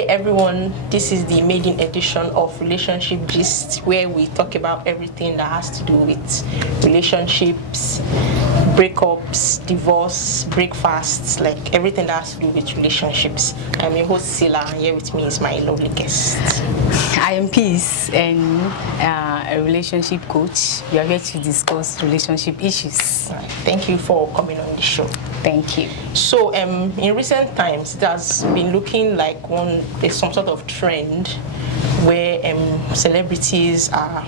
Hey everyone, this is the maiden edition of Relationship Gist, where we talk about everything that has to do with relationships, breakups, divorce, breakfasts, like everything that has to do with relationships. I'm your host Sila, and here with me is my lovely guest. I am Peace, and a relationship coach. We are here to discuss relationship issues. Right. Thank you for coming on the show. Thank you. So, in recent times, it has been looking like there's some sort of trend where celebrities are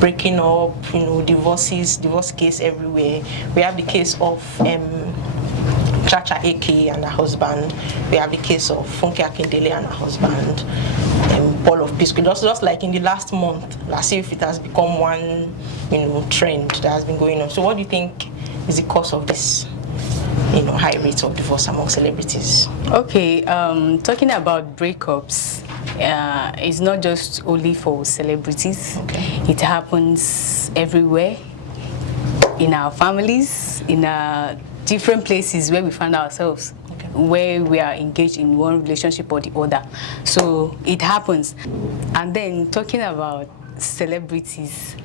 breaking up, divorce case everywhere. We have the case of Chacha AK and her husband. We have the case of Funke Akindele and her husband. Paul of Peace. Just like in the last month, as if it has become one, trend that has been going on. So, what do you think is the cause of this? High rates of divorce among celebrities. Okay, talking about breakups, it's not just only for celebrities. Okay. It happens everywhere, in our families, in different places where we find ourselves, okay, where we are engaged in one relationship or the other. So it happens. And then talking about celebrities,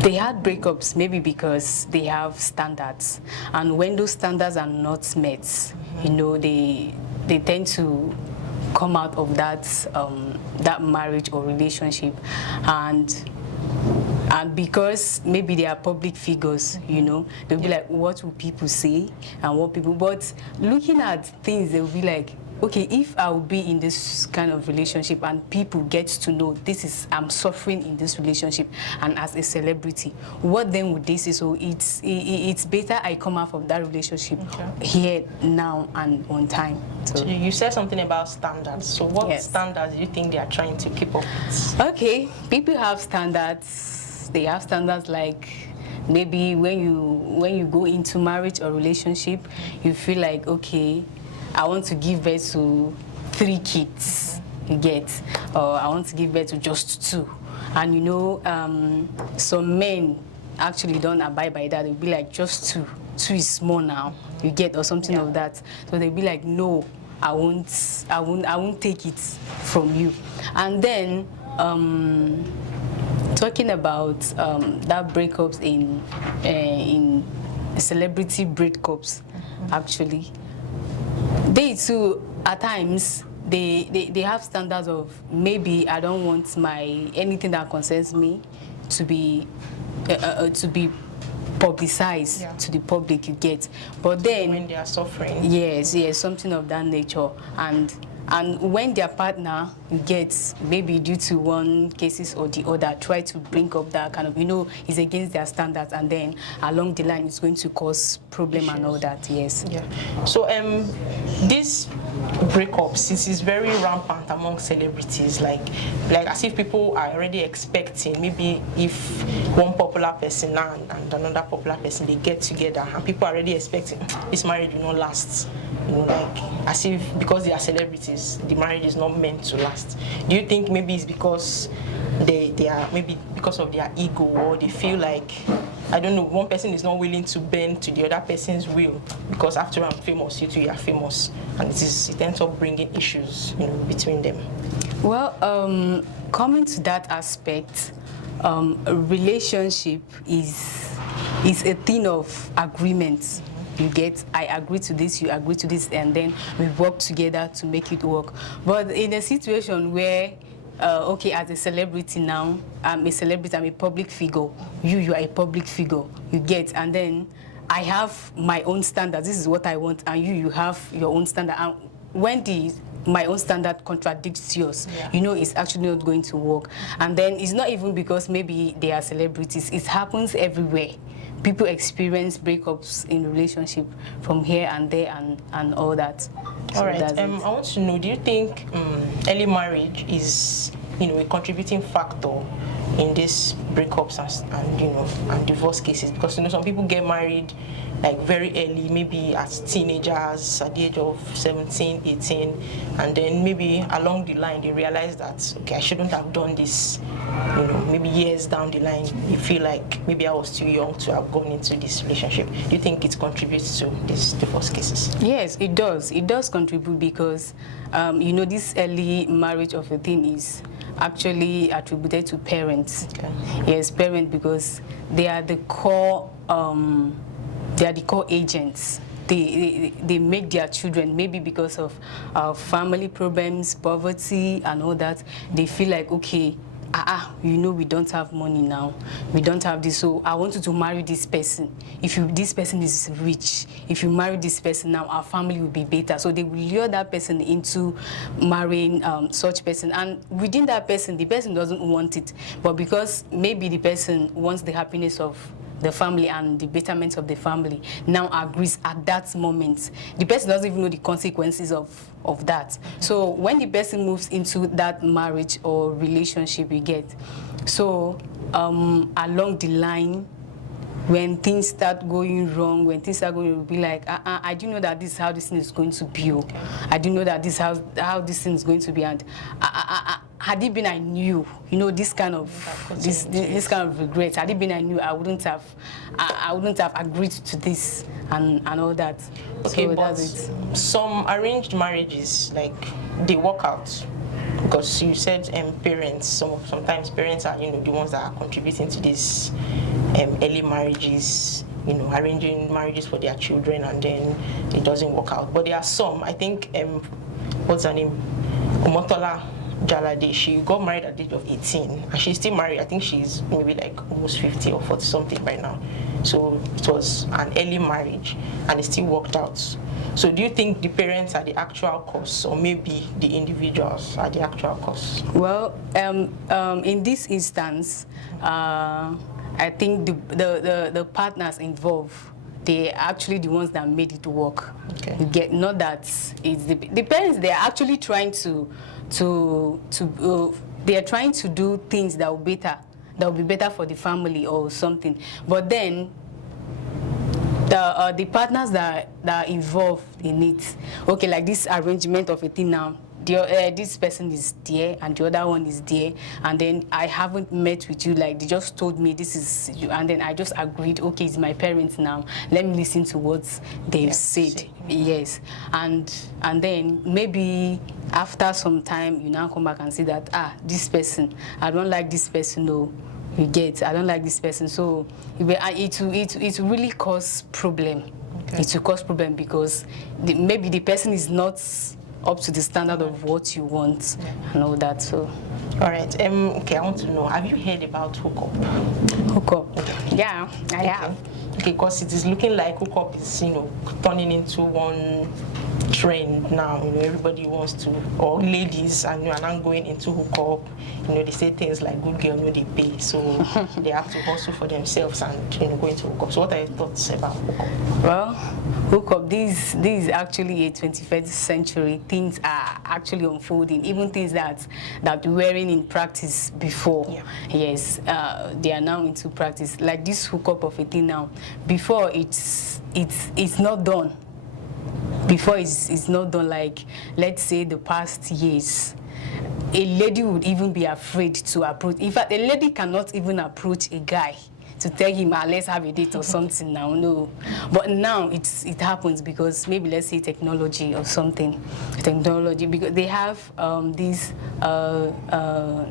they had breakups maybe because they have standards, and when those standards are not met, they tend to come out of that marriage or relationship, and because maybe they are public figures, they'll be like, what will people say, and what people, but looking at things, they'll be like, okay, if I will be in this kind of relationship and people get to know I'm suffering in this relationship, and as a celebrity, what then would they say? So it's better I come out of that relationship here, now, and on time. So you said something about standards. So what standards do you think they are trying to keep up with? Okay, people have standards. They have standards like, maybe when you go into marriage or relationship, you feel like, okay, I want to give birth to 3 kids, you get, or I want to give birth to just 2. And some men actually don't abide by that. They'll be like, just 2 is small now, you get, or something of that. So they'll be like, no, I won't take it from you. And then talking about that breakups in celebrity breakups, actually, they too, at times, they have standards of, maybe I don't want anything that concerns me to be publicized to the public, you get. But then when they are suffering, yes, something of that nature, and when their partner gets, maybe due to one cases or the other, try to bring up that kind of, is against their standards, and then along the line it's going to cause problem issues and all that. Yes. Yeah. So this breakups, this is very rampant among celebrities, like as if people are already expecting, maybe if one popular person and another popular person, they get together, and people are already expecting this marriage will not last. Like as if because they are celebrities, the marriage is not meant to last. Do you think maybe it's because they are, maybe because of their ego, or they feel like, I don't know, one person is not willing to bend to the other person's will, because after I'm famous, you two are famous, and it ends up bringing issues, between them? Well, coming to that aspect, a relationship is a thing of agreements. You get, I agree to this, you agree to this, and then we work together to make it work. But in a situation where, okay, as a celebrity now, I'm a celebrity, I'm a public figure, you are a public figure, you get, and then I have my own standards, this is what I want, and you have your own standard. And when my own standard contradicts yours, it's actually not going to work. And then it's not even because maybe they are celebrities, it happens everywhere. People experience breakups in relationship from here and there and all that. So all right. I want to know, do you think early marriage is a contributing factor in these breakups and divorce cases? Because some people get married like very early, maybe as teenagers at the age of 17, 18, and then maybe along the line they realize that, okay, I shouldn't have done this. Maybe years down the line, you feel like maybe I was too young to have gone into this relationship. Do you think it contributes to these divorce cases? Yes, it does. It does contribute because, this early marriage of a thing is actually attributed to parents. Okay. Yes, parents, because they are the core. They are the core agents. They make their children, maybe because of family problems, poverty, and all that. They feel like, okay, we don't have money now, we don't have this, so I want you to marry this person. This person is rich, if you marry this person now, our family will be better. So they will lure that person into marrying such person, and within that person, the person doesn't want it, but because maybe the person wants the happiness of the family and the betterment of the family, now agrees at that moment. The person doesn't even know the consequences of that. So when the person moves into that marriage or relationship, you get, so along the line, when things start going wrong, when things are going to be like, I do know that this is how this thing is going to be. Okay. I do know that this is how this thing is going to be, and had it been I knew, this kind of this kind of regret. Had it been I knew, I wouldn't have agreed to this and all that. Okay, so but that's it. Some arranged marriages, like, they work out. Because you said parents, sometimes parents are the ones that are contributing to these early marriages, arranging marriages for their children, and then it doesn't work out. But there are some, I think, what's her name, Omotola Jalade, she got married at the age of 18, and she's still married. I think she's maybe like almost 50 or 40 something right now. So it was an early marriage, and it still worked out. So do you think the parents are the actual cause, or maybe the individuals are the actual cause? Well, in this instance, I think the partners involved, they are actually the ones that made it work. Okay. You get, not that it's the parents. They are actually trying to they are trying to do things that will be better for the family or something. But then the partners that are involved in it, okay, like this arrangement of a thing now, this person is there and the other one is there, and then I haven't met with you, like they just told me this is you, and then I just agreed, okay, it's my parents now, let me listen to what they've said. Yes, and then maybe after some time you now come back and see that this person, I don't like this person, no. You get, I don't like this person, so it really cause problem. Okay. It will cause problem because maybe the person is not up to the standard of what you want and all that. So, all right. Okay, I want to know, have you heard about hookup? Hookup? Okay. Yeah, I have. Okay, because it is looking like hookup is turning into one trend now. Everybody wants to, or ladies are now going into hookup. They say things like good girl, they pay, so they have to hustle for themselves and go into hookup. So what are your thoughts about hookup? Well, hookup, this is actually a 21st century. Things are actually unfolding, even things that weren't in practice before. Yeah. Yes, they are now into practice. Like this hookup of a thing now. Before it's not done. Before it's not done, like, let's say the past years, a lady would even be afraid to approach. In fact, a lady cannot even approach a guy to tell him, let's have a date or something now. No. But now it happens because maybe, let's say, technology or something. Technology, because they have this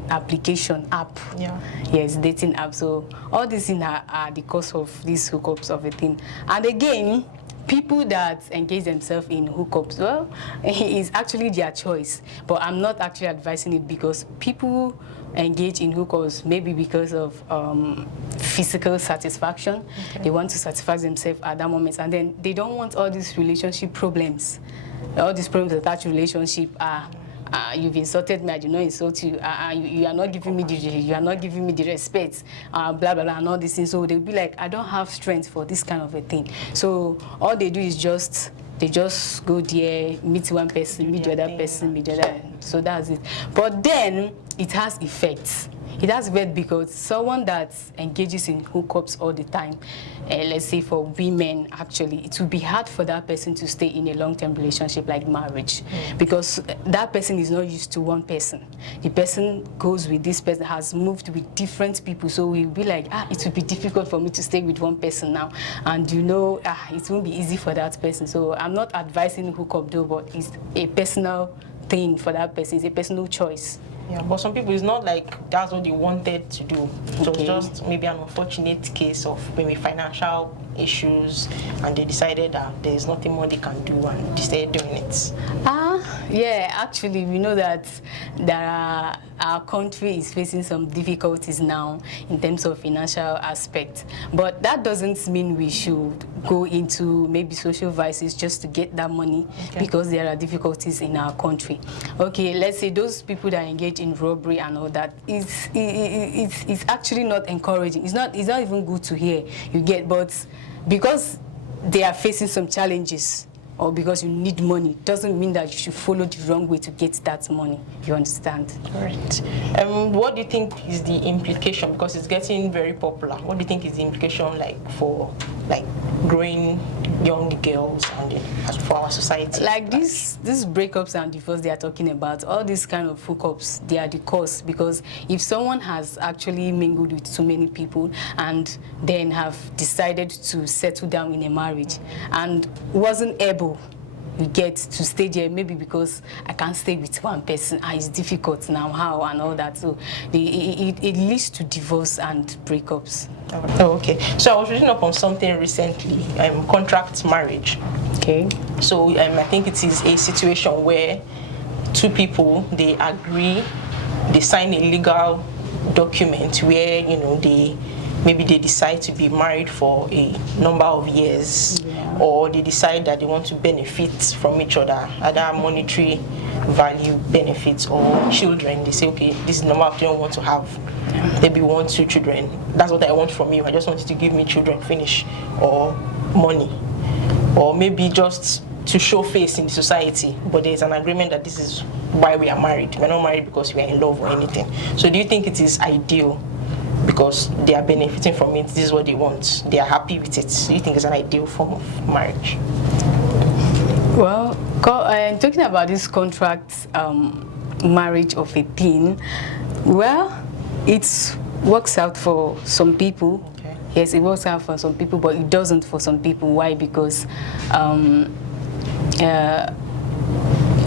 application app. Yeah. Yes, dating app. So all these things are the cause of these hookups of a thing. And again, people that engage themselves in hookups, well, it's actually their choice. But I'm not actually advising it, because people engage in hookups maybe because of physical satisfaction. Okay. They want to satisfy themselves at that moment, and then they don't want all these relationship problems. All these problems attached to relationship are, you've insulted me, I did not insult you. You are not giving me the respect. Blah blah blah, and all these things. So they'll be like, I don't have strength for this kind of a thing. So all they do is they just go there, meet one person, meet the other person, meet the other. So that's it. But then it has effects. It has effect because someone that engages in hookups all the time, let's say for women, actually, it will be hard for that person to stay in a long-term relationship like marriage, because that person is not used to one person. The person goes with this person, has moved with different people, so we'll be like, it will be difficult for me to stay with one person now, and you know, it won't be easy for that person. So I'm not advising hookup though, but it's a personal thing for that person. It's a personal choice. Yeah, but some people, it's not like that's what they wanted to do. So Okay. it's just maybe an unfortunate case of maybe financial issues, and they decided that there's nothing more they can do, and they started doing it. Yeah, actually, we know that our country is facing some difficulties now in terms of financial aspect, but that doesn't mean we should go into maybe social vices just to get that money, because there are difficulties in our country. Okay, let's say those people that engage in robbery and all that, it's actually not encouraging. It's not even good to hear, you get, but because they are facing some challenges, or because you need money, doesn't mean that you should follow the wrong way to get that money. You understand? Right. What do you think is the implication? Because it's getting very popular. What do you think is the implication like for growing young girls and as for our society? Like these breakups and divorce they are talking about, all these kind of hookups, they are the cause. Because if someone has actually mingled with too many people and then have decided to settle down in a marriage and wasn't able, you get to stay there, maybe because I can't stay with one person, it's difficult now, how, and all that. So it leads to divorce and breakups. Oh, okay. So I was reading up on something recently, contract marriage. Okay. So I think it is a situation where two people, they agree, they sign a legal document where, you know, maybe they decide to be married for a number of years, or they decide that they want to benefit from each other, either monetary value benefits or children. They say, okay, this is the number of children I want to have. Maybe 1, 2 children. That's what I want from you. I just want you to give me children, finish, or money, or maybe just to show face in the society. But there's an agreement that this is why we are married. We're not married because we are in love or anything. So do you think it is ideal? Because they are benefiting from it, this is what they want, they are happy with it. Do you think it's an ideal form of marriage? Well, talking about this contract marriage of a teen, well, it works out for some people. Okay. Yes, it works out for some people, but it doesn't for some people. Why? Because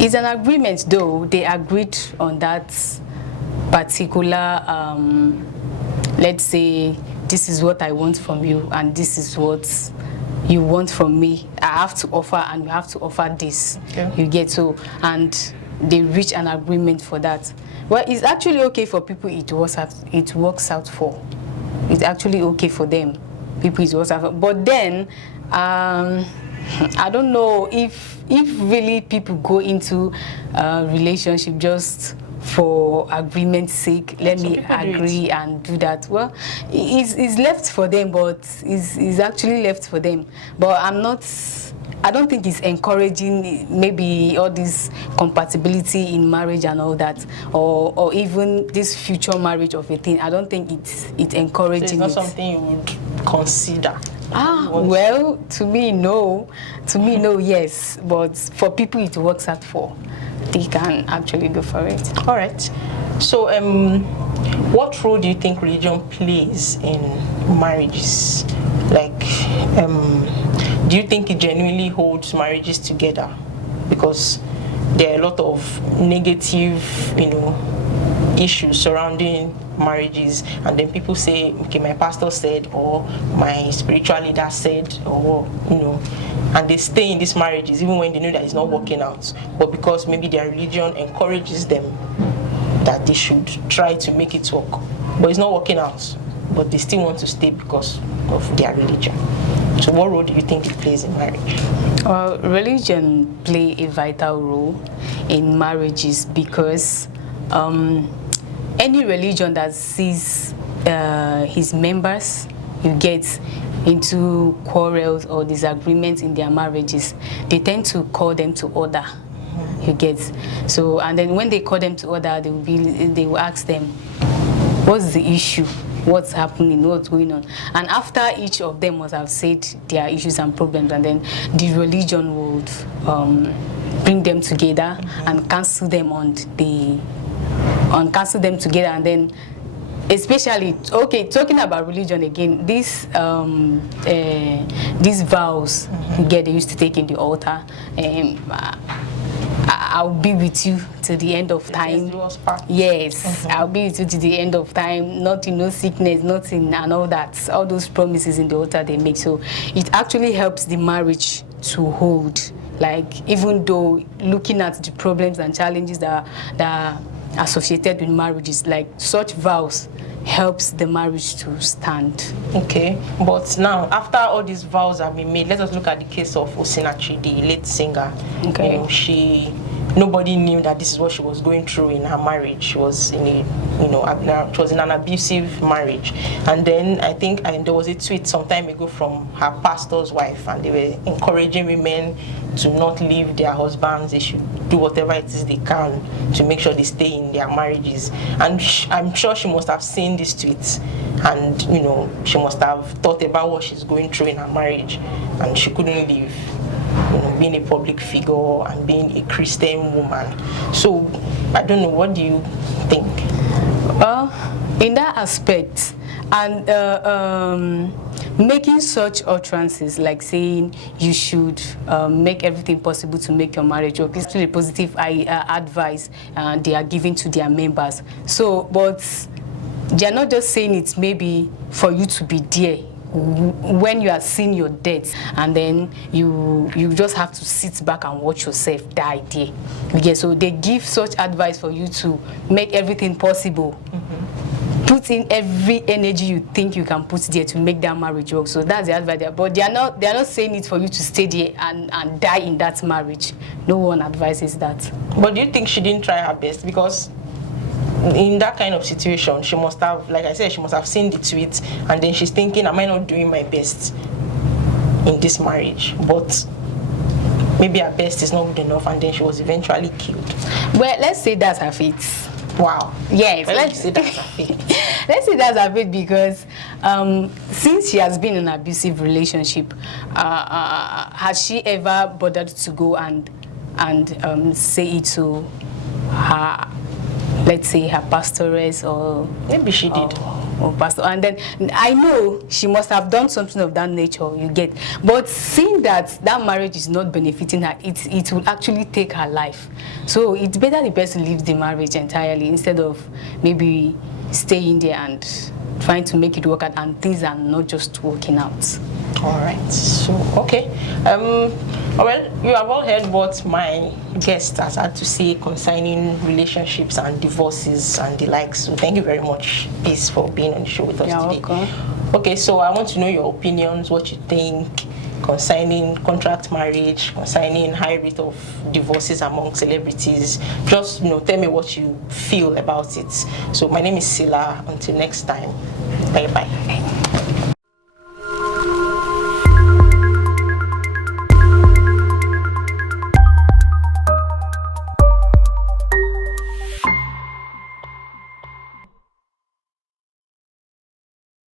it's an agreement, though. They agreed on that particular let's say, this is what I want from you and this is what you want from me. I have to offer and you have to offer this. Okay. You get, so, and they reach an agreement for that. Well, it's actually okay for people it works out for. It's actually okay for them. People it works out for. But then I don't know if really people go into a relationship just for agreement's sake, let me agree and do that. Well, it's left for them, but it's actually left for them. But I don't think it's encouraging maybe all this compatibility in marriage and all that, or even this future marriage of a thing. I don't think it's encouraging. So it's not something you would consider. Well, to me, no. To me, no, yes. But for people it works out for, they can actually go for it. All right. So, what role do you think religion plays in marriages? Like, do you think it genuinely holds marriages together? Because there are a lot of negative, issues surrounding marriages, and then people say, okay, my pastor said, or my spiritual leader said, or and they stay in these marriages even when they know that it's not working out, but because maybe their religion encourages them that they should try to make it work, but it's not working out, but they still want to stay because of their religion. So what role do you think it plays in marriage? Well, religion play a vital role in marriages because any religion that sees his members, you get, into quarrels or disagreements in their marriages, they tend to call them to order. You get, so, and then when they call them to order, they will ask them, what's the issue, what's happening, what's going on. And after each of them must have said their issues and problems, and then the religion would bring them together and counsel them counsel them together. And then, especially, okay, talking about religion again, these vows they used to take in the altar. I'll be with you till the end of time. Yes, I'll be with you till the end of time. Nothing, no sickness, nothing, and all that. All those promises in the altar they make. So it actually helps the marriage to hold. Like, even though looking at the problems and challenges that are associated with marriages, like such vows helps the marriage to stand. Okay, but now after all these vows have been made, let us look at the case of Osinachi, the late singer. Okay. Nobody knew that this is what she was going through in her marriage. She was in she was in an abusive marriage. And then I think there was a tweet some time ago from her pastor's wife, and they were encouraging women to not leave their husbands. They should do whatever it is they can to make sure they stay in their marriages. And I'm sure she must have seen these tweets, and she must have thought about what she's going through in her marriage, and she couldn't leave. Being a public figure and being a Christian woman. So I don't know, what do you think? In that aspect, and making such utterances, like saying you should make everything possible to make your marriage work, is really positive advice they are giving to their members. So, but they are not just saying it maybe for you to be there when you are seeing your death, and then you just have to sit back and watch yourself die there. Okay, so they give such advice for you to make everything possible. Put in every energy you think you can put there to make that marriage work. So that's the advice there. But they are not saying it for you to stay there and die in that marriage. No one advises that. But do you think she didn't try her best? Because in that kind of situation, she must have, like I said, she must have seen the tweet, and then she's thinking, am I not doing my best in this marriage? But maybe her best is not good enough, and then she was eventually killed. Well, let's say that's her fate. Wow. Yes, let's say that's her fate. Let's say that's her fate, because since she has been in an abusive relationship, has she ever bothered to go and say it to her, let's say, her pastoress, or maybe she did, or pastor? And then I know she must have done something of that nature, you get. But seeing that marriage is not benefiting her, it will actually take her life. So it's better the person leaves the marriage entirely, instead of maybe staying there and trying to make it work out, and things are not just working out. All right. So okay. Well, you have all heard what my guest has had to say concerning relationships and divorces and the likes. So thank you very much, Peace, for being on the show with us today. Welcome. Okay, so I want to know your opinions, what you think concerning contract marriage, concerning high rate of divorces among celebrities. Just tell me what you feel about it. So my name is Sila. Until next time, bye bye.